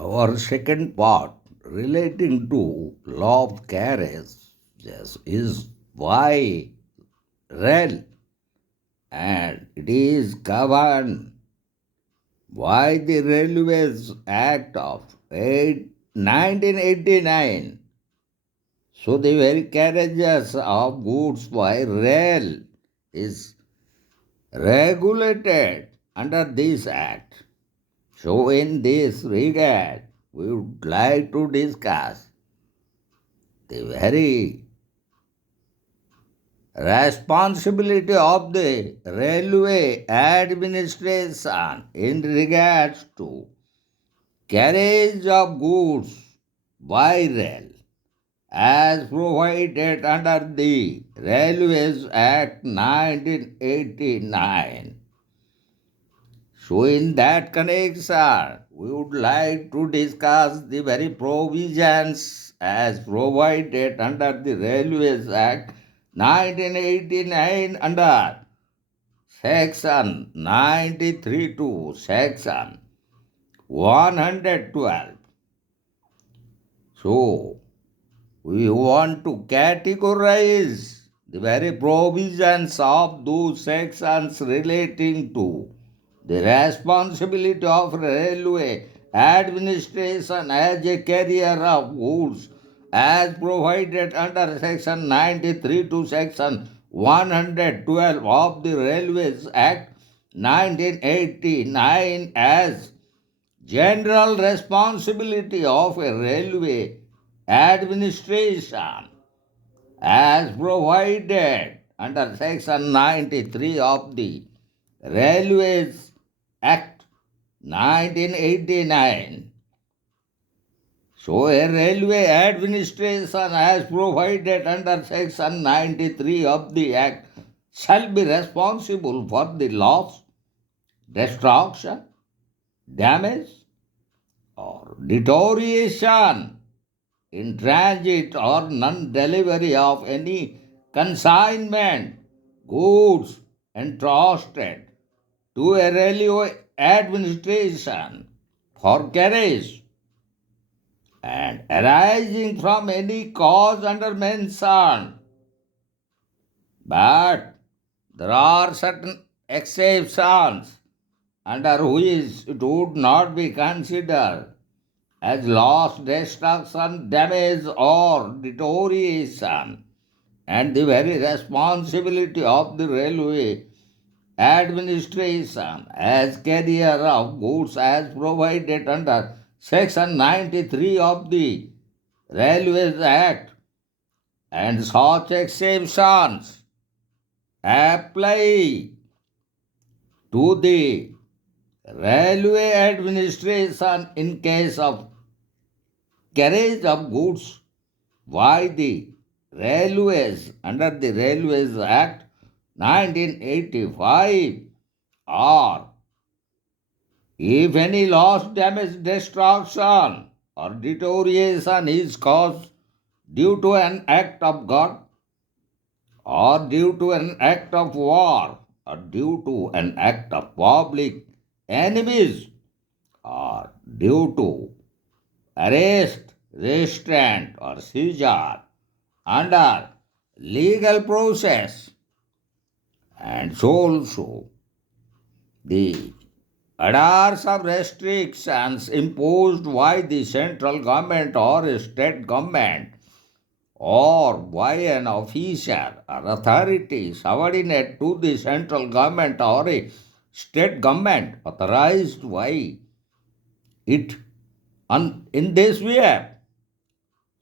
Our second part relating to law of carriage is why rail, and it is governed by the Railways Act of 1989. So the very carriages of goods by rail is regulated under this act. So in this regard, we would like to discuss the very responsibility of the railway administration in regards to carriage of goods by rail as provided under the Railways Act 1989. So in that connection, we would like to discuss the very provisions as provided under the Railways Act 1989 under Section 93 to Section 112. So, we want to categorize the very provisions of those sections relating to the responsibility of railway administration as a carrier of goods as provided under section 93 to section 112 of the Railways Act 1989 as general responsibility of a railway administration as provided under section 93 of the Railways Act 1989. So a railway administration as provided under section 93 of the Act shall be responsible for the loss, destruction, damage, or deterioration in transit or non-delivery of any consignment, goods entrusted to a railway administration for carriage and arising from any cause under mention. But there are certain exceptions under which it would not be considered as loss, destruction, damage, or deterioration, and the very responsibility of the railway administration as carrier of goods as provided under section 93 of the Railways Act, and such exceptions apply to the railway administration in case of carriage of goods by the railways under the Railways Act 1985, or if any loss, damage, destruction, or deterioration is caused due to an act of God, or due to an act of war, or due to an act of public enemies, or due to arrest, restraint, or seizure under legal process, and so also the orders of restrictions imposed by the central government or state government or by an official or authority subordinate to the central government or a state government authorized by it in this way.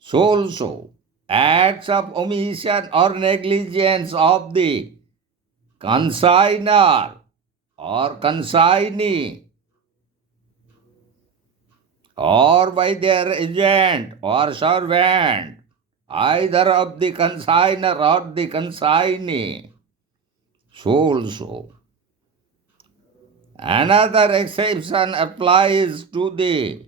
So also acts of omission or negligence of the consignor or consignee or by their agent or servant, either of the consignor or the consignee. So also another exception applies to the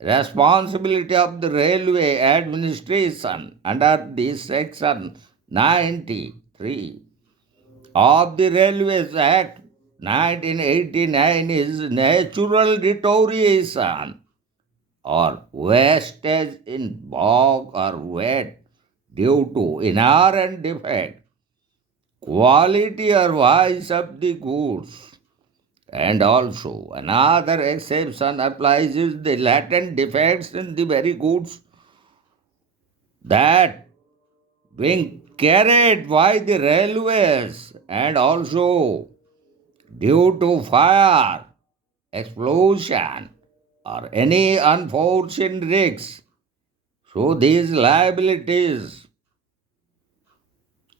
responsibility of the railway administration under this section 93 of the Railways Act 1989 is natural deterioration or wastage in bog or wet due to inherent defect, quality or vice of the goods. And also, another exception applies is the latent defects in the very goods that being carried by the railways and also due to fire, explosion, or any unforeseen risks. So these liabilities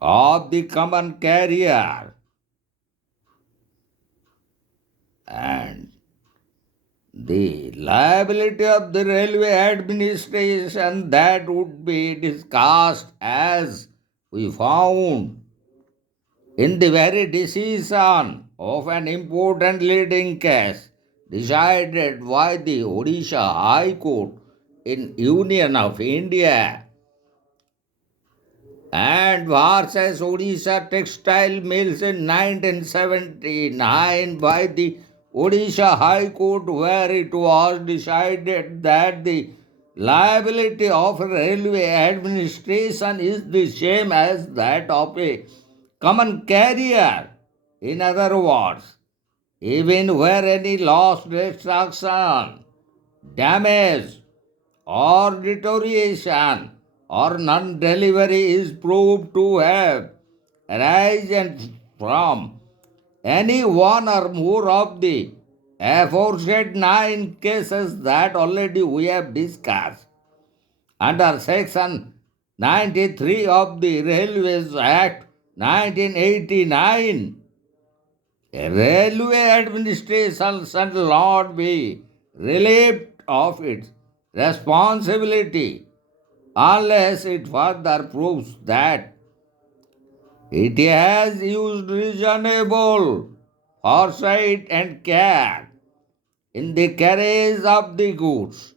of the common carrier and the liability of the railway administration that would be discussed as we found in the very decision of an important leading case decided by the Odisha High Court in Union of India and versus Odisha Textile Mills in 1979 by the Odisha High Court, where it was decided that the liability of railway administration is the same as that of a common carrier. In other words, even where any loss, destruction, damage, or deterioration or non-delivery is proved to have arisen from any one or more of the aforesaid 9 cases that already we have discussed under section 93 of the Railways Act 1989. A railway administration shall not be relieved of its responsibility unless it further proves that it has used reasonable foresight and care in the carriage of the goods,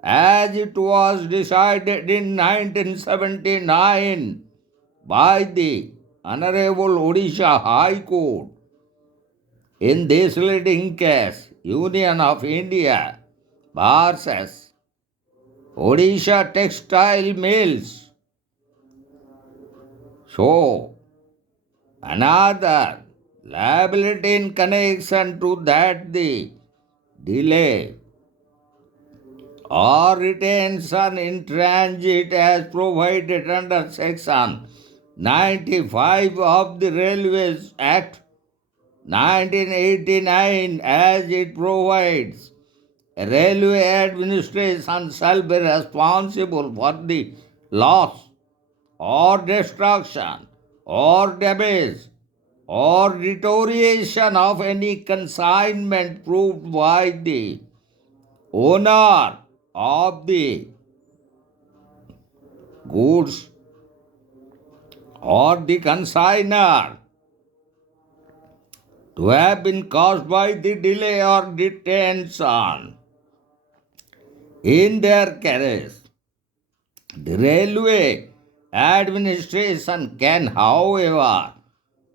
as it was decided in 1979 by the Honorable Odisha High Court in this leading case, Union of India versus Odisha Textile Mills. So, another liability in connection to that the delay or retention in transit as provided under section 95 of the Railways Act 1989, as it provides railway administration shall be responsible for the loss or destruction or damage or deterioration of any consignment proved by the owner of the goods or the consignor to have been caused by the delay or detention in their carriage. The railway administration can, however,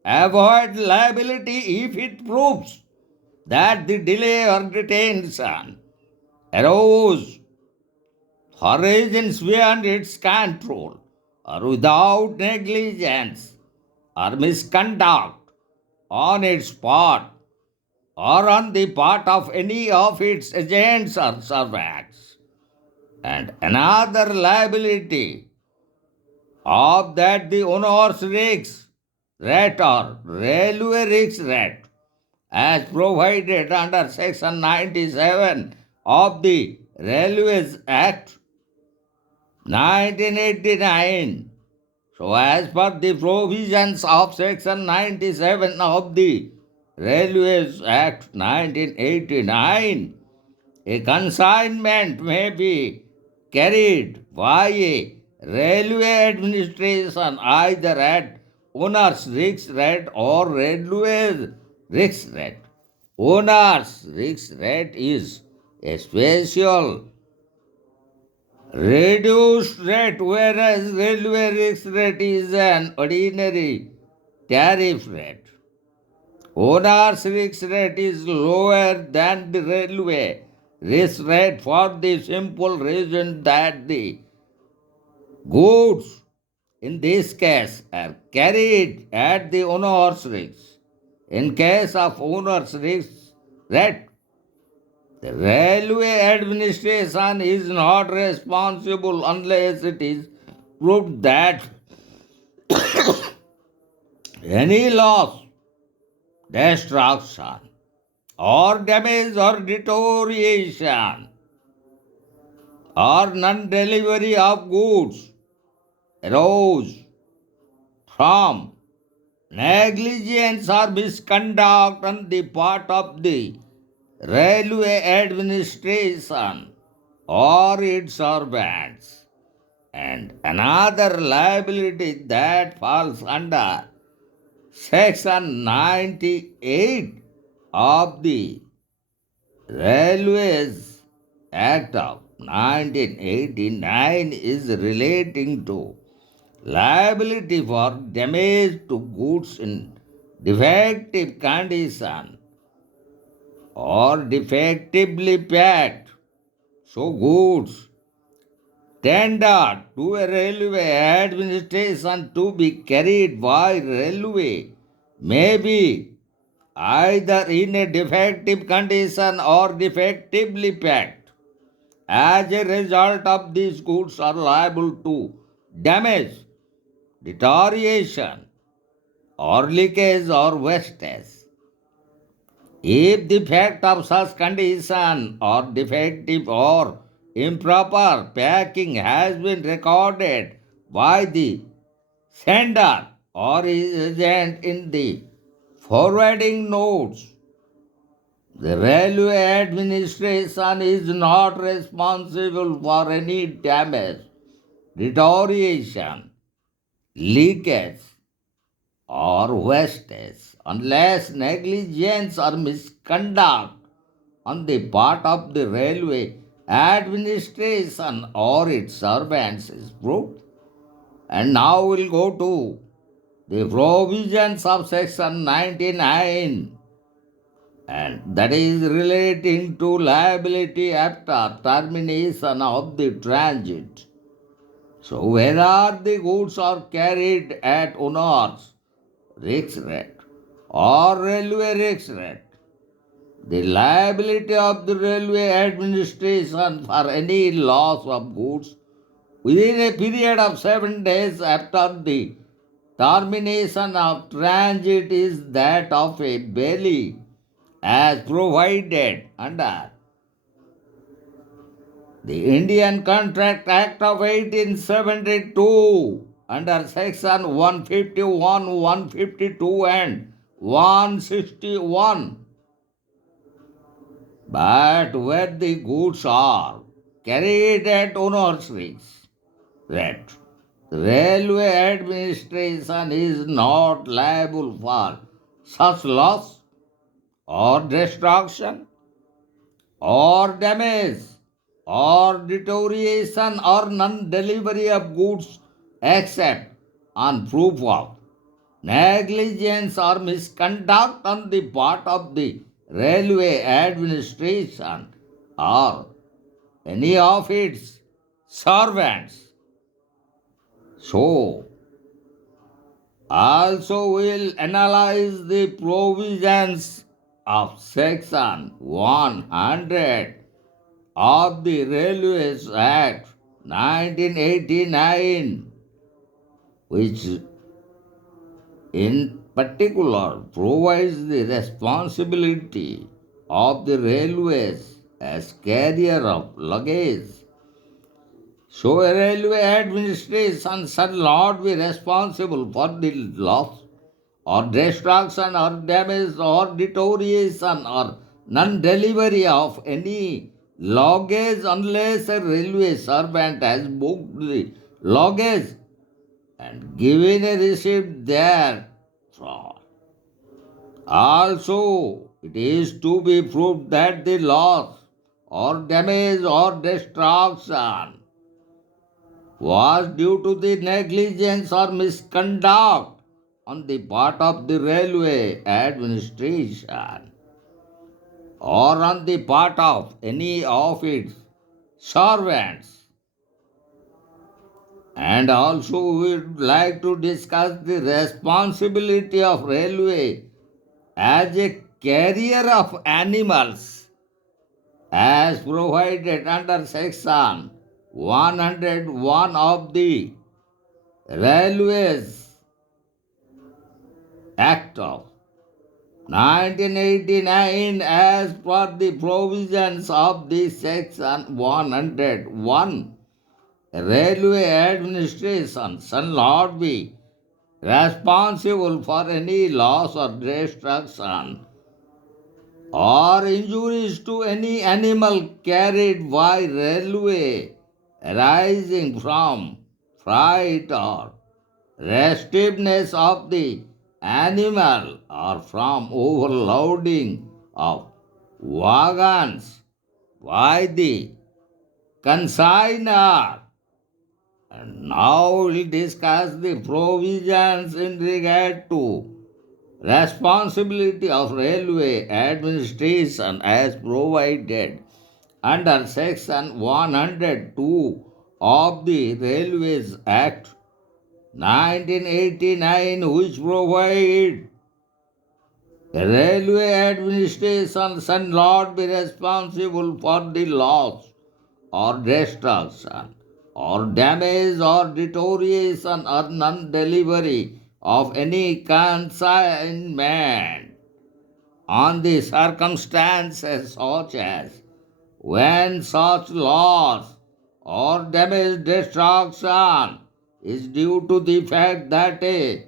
avoid liability if it proves that the delay or detention arose for reasons beyond its control or without negligence or misconduct on its part or on the part of any of its agents or servants. And another liability of that the owner's risk rate or railway risk rate as provided under section 97 of the Railways Act 1989. So, as per the provisions of section 97 of the Railways Act 1989, a consignment may be carried by a railway administration either at owner's risk rate or railway risk rate. Owner's risk rate is a special reduced rate, whereas railway risk rate is an ordinary tariff rate. Owner's risk rate is lower than the railway risk rate for the simple reason that the goods in this case are carried at the owner's risk. In case of owner's risk rate, the railway administration is not responsible unless it is proved that any loss, destruction, or damage or deterioration or non-delivery of goods arose from negligence or misconduct on the part of the railway administration or its servants, and another liability that falls under Section 98 of the Railways Act of 1989 is relating to liability for damage to goods in defective condition or defectively packed. So goods tendered to a railway administration to be carried by railway may be either in a defective condition or defectively packed. As a result of these goods are liable to damage, deterioration, or leakage or wastage. If the fact of such condition or defective or improper packing has been recorded by the sender or agent in the forwarding notes, the railway administration is not responsible for any damage, deterioration, leakage, or wastage unless negligence or misconduct on the part of the railway administration or its servants is proved. And now we'll go to the provisions of section 99, and that is relating to liability after termination of the transit. So whether the goods are carried at owner's risk rate or railway risk rate, the liability of the railway administration for any loss of goods within a period of 7 days after the termination of transit is that of a bailee as provided under the Indian Contract Act of 1872 under section 151, 152 and 161. But where the goods are carried at owner's risk rate, the railway administration is not liable for such loss or destruction or damage or deterioration or non-delivery of goods except on proof of negligence or misconduct on the part of the railway administration or any of its servants. So, also will analyze the provisions of section 100 of the Railways Act 1989, which in particular provides the responsibility of the railways as carrier of luggage. So a railway administration shall not be responsible for the loss or destruction or damage or deterioration or non-delivery of any luggage unless a railway servant has booked the luggage and given a receipt therefor. Also, it is to be proved that the loss or damage or destruction was due to the negligence or misconduct on the part of the railway administration or on the part of any of its servants. And also we would like to discuss the responsibility of railway as a carrier of animals as provided under section 101 of the Railways Act of 1989 as per the provisions of this section 101. Railway administration shall not be responsible for any loss or destruction or injuries to any animal carried by railway arising from fright or restiveness of the animal or from overloading of wagons by the consignor. And now we'll discuss the provisions in regard to responsibility of railway administration as provided under section 102 of the Railways Act 1989, which provide the railway administration shall not be responsible for the loss or destruction or damage or deterioration or non-delivery of any consignment on the circumstances such as when such loss or damage destruction is due to the fact that a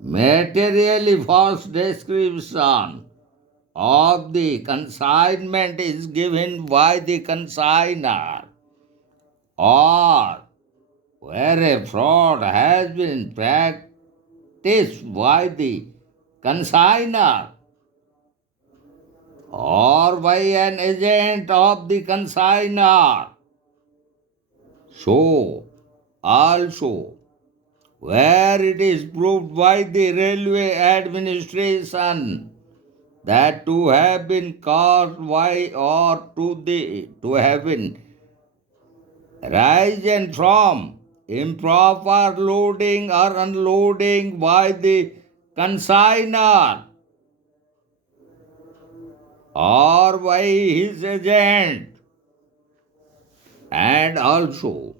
materially false description of the consignment is given by the consignor, or where a fraud has been practiced by the consignor or by an agent of the consignor. So, also, where it is proved by the railway administration that to have been caused by or to have been risen from improper loading or unloading by the consignor or by his agent, and also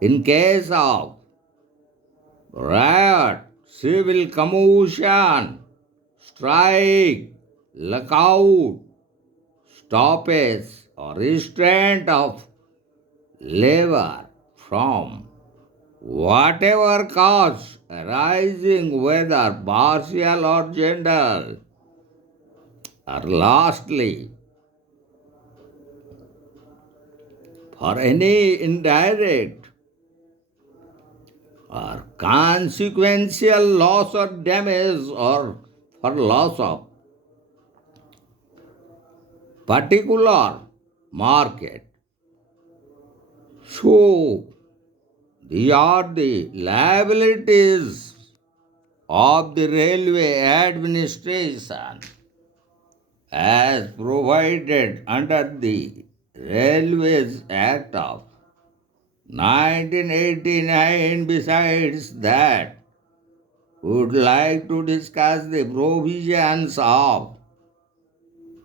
in case of riot, civil commotion, strike, lockout, stoppage, or restraint of labor from whatever cause arising, whether partial or general, or lastly, for any indirect or consequential loss or damage or for loss of particular market. So, these are the liabilities of the railway administration as provided under the Railways Act of 1989. Besides that, we would like to discuss the provisions of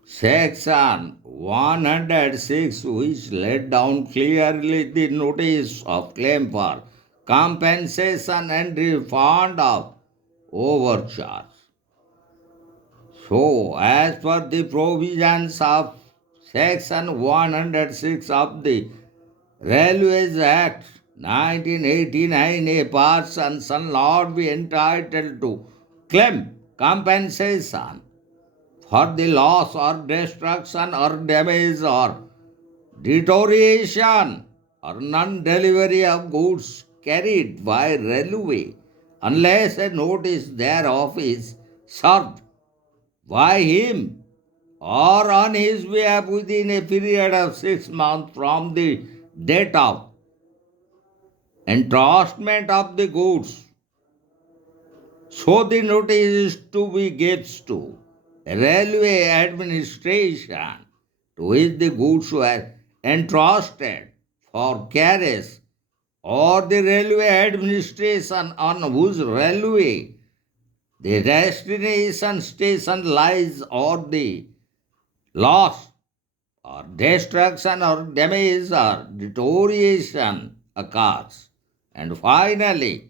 Section 106, which laid down clearly the notice of claim for compensation and refund of overcharge. So, as per the provisions of Section 106 of the Railways Act 1989, a person shall not be entitled to claim compensation for the loss or destruction or damage or deterioration or non-delivery of goods carried by railway unless a notice thereof is served by him or on his behalf within a period of 6 months from the date of entrustment of the goods. So the notice is to be given to railway administration to which the goods were entrusted for carriage, or the railway administration on whose railway the destination station lies, or the loss or destruction or damage or deterioration occurs. And finally,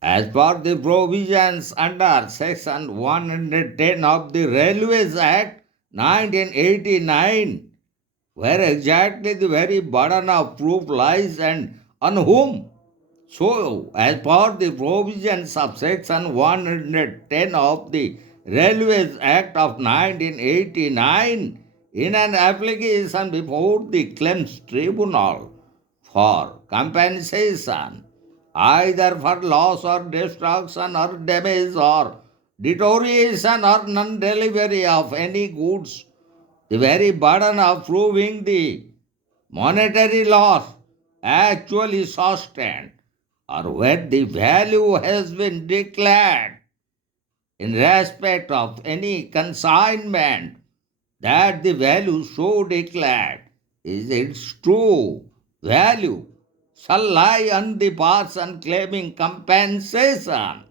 as per the provisions under Section 110 of the Railways Act 1989, where exactly the very burden of proof lies and on whom. So, as per the provisions of Section 110 of the Railways Act of 1989, in an application before the Claims Tribunal for compensation, either for loss or destruction or damage or deterioration or non-delivery of any goods, the very burden of proving the monetary loss actually sustained, or when the value has been declared in respect of any consignment, that the value so declared is its true value, shall lie on the person claiming compensation.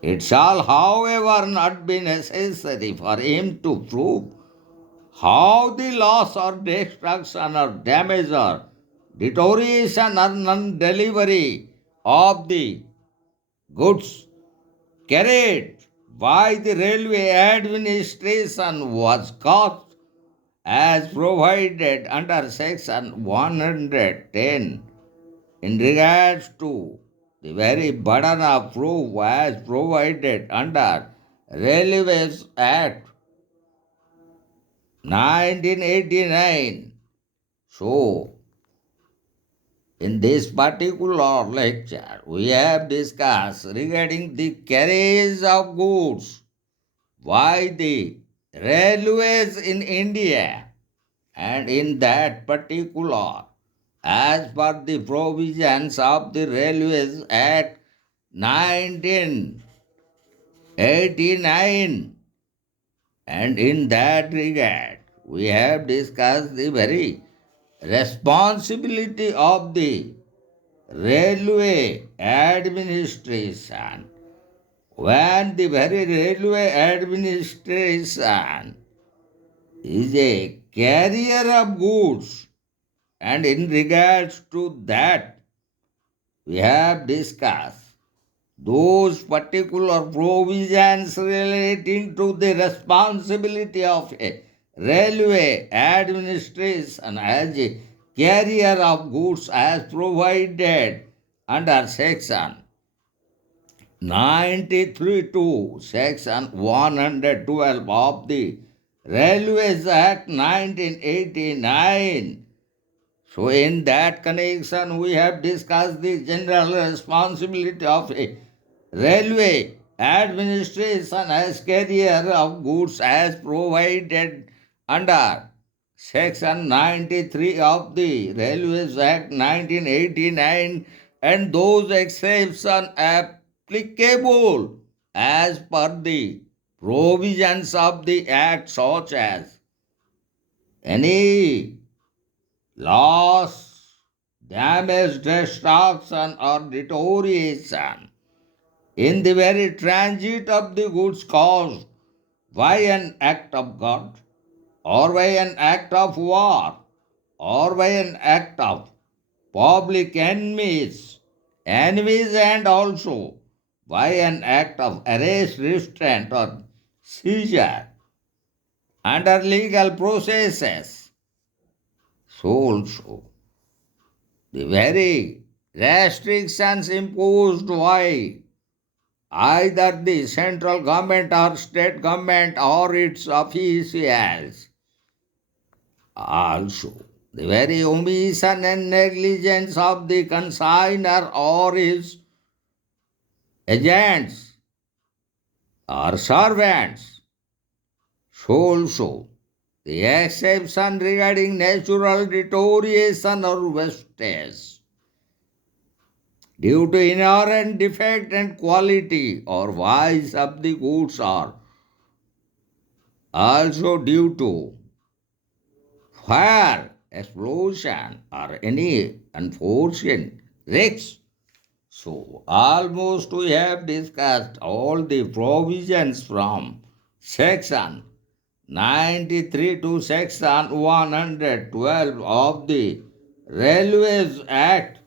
It shall, however, not be necessary for him to prove how the loss or destruction or damage or deterioration or non-delivery of the goods carried by the railway administration was caused as provided under section 110 in regards to the very burden of proof as provided under Railways Act 1989. So, in this particular lecture, we have discussed regarding the carriage of goods by the railways in India, and in that particular, as per the provisions of the Railways Act 1989, and in that regard, we have discussed the very responsibility of the railway administration, when the very railway administration is a carrier of goods, and in regards to that we have discussed those particular provisions relating to the responsibility of a railway administration as a carrier of goods as provided under section 93 to section 112 of the Railways Act 1989. So, in that connection, we have discussed the general responsibility of a railway administration as carrier of goods as provided under Section 93 of the Railways Act 1989, and those exceptions applicable as per the provisions of the Act, such as any loss, damage, destruction, or deterioration in the very transit of the goods caused by an act of God, or by an act of war, or by an act of public enemies, and also by an act of arrest, restraint, or seizure under legal processes. So also, the very restrictions imposed by either the central government or state government or its officials, also the very omission and negligence of the consignor or his agents or servants. So also the exception regarding natural deterioration or wastage, due to inherent defect and quality or vice of the goods, or also due to fire, explosion, or any unforeseen risks. So, almost we have discussed all the provisions from section 93 to section 112 of the Railways Act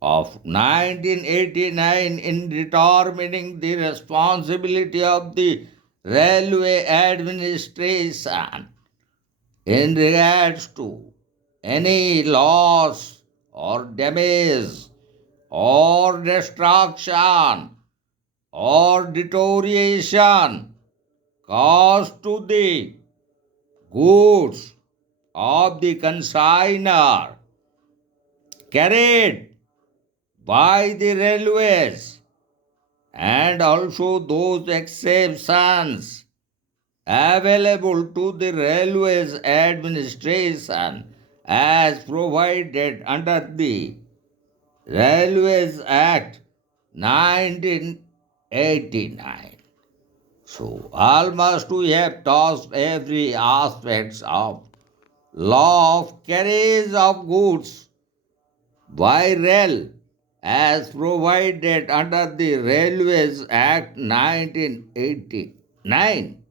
of 1989 in determining the responsibility of the railway administration in regards to any loss or damage or destruction or deterioration caused to the goods of the consignor carried by the railways, and also those exceptions available to the railways administration as provided under the Railways Act 1989. So almost we have touched every aspect of law of carriage of goods by rail as provided under the Railways Act 1989.